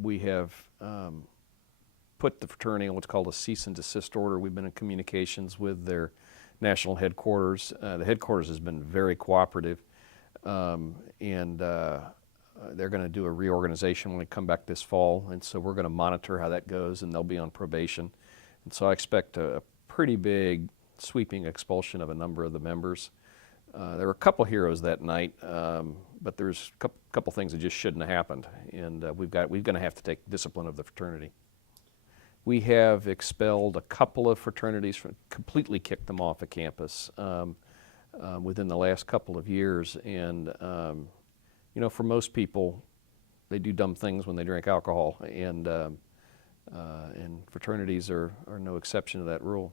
We have put the fraternity on what's called a cease and desist order. We've been in communications with their national headquarters. The headquarters has been very cooperative, and they're going to do a reorganization when we come back this fall, and so we're going to monitor how that goes, and they'll be on probation. And so I expect a pretty big sweeping expulsion of a number of the members. There were a couple heroes that night, but there's a couple things that just shouldn't have happened, and we're going to have to take discipline of the fraternity. We have expelled a couple of fraternities, completely kicked them off of campus within the last couple of years, and you know, for most people, they do dumb things when they drink alcohol, and fraternities are no exception to that rule.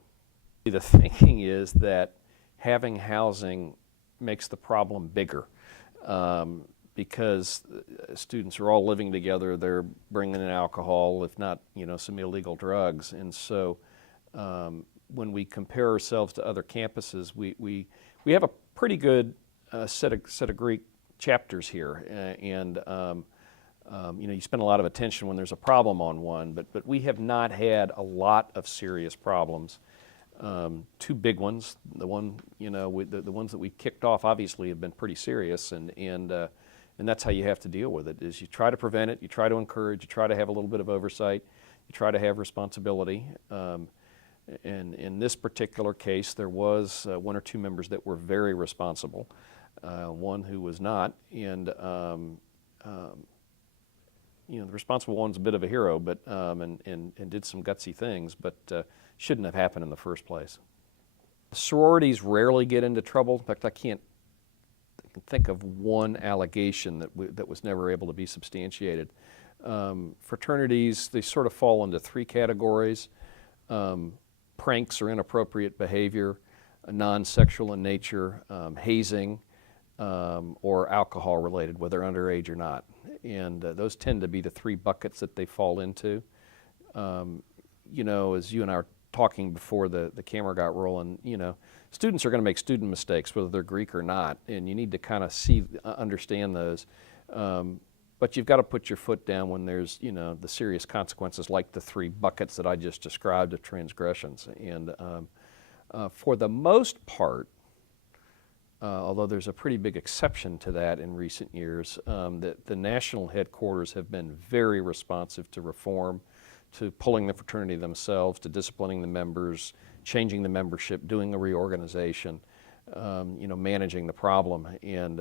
The thinking is that having housing makes the problem bigger because students are all living together. They're bringing in alcohol, if not, you know, some illegal drugs. And so when we compare ourselves to other campuses, we have a pretty good set of Greek chapters here. And you know, you spend a lot of attention when there's a problem on one, but we have not had a lot of serious problems. Two big ones. The one, you know, the ones that we kicked off obviously have been pretty serious, and that's how you have to deal with it. Is you try to prevent it, you try to encourage, you try to have a little bit of oversight, you try to have responsibility. And in this particular case, there was one or two members that were very responsible, one who was not, and you know, the responsible one's a bit of a hero, but and did some gutsy things, but shouldn't have happened in the first place. Sororities rarely get into trouble. In fact, I can think of one allegation that was never able to be substantiated. Fraternities, they sort of fall into three categories: pranks or inappropriate behavior, non-sexual in nature, hazing, or alcohol-related, whether underage or not. And those tend to be the three buckets that they fall into. You know, as you and I were talking before the camera got rolling, you know, students are going to make student mistakes, whether they're Greek or not, and you need to kind of understand those. But you've got to put your foot down when there's, you know, the serious consequences like the three buckets that I just described of transgressions. And for the most part, although there's a pretty big exception to that in recent years, the national headquarters have been very responsive to reform, to pulling the fraternity themselves, to disciplining the members, changing the membership, doing a reorganization, you know, managing the problem. And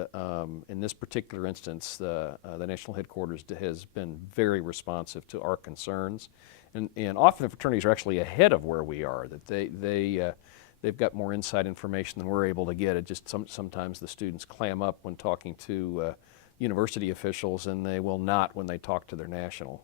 in this particular instance, the national headquarters has been very responsive to our concerns. And often the fraternities are actually ahead of where we are, that they've got more inside information than we're able to get. It just sometimes the students clam up when talking to university officials, and they will not when they talk to their national.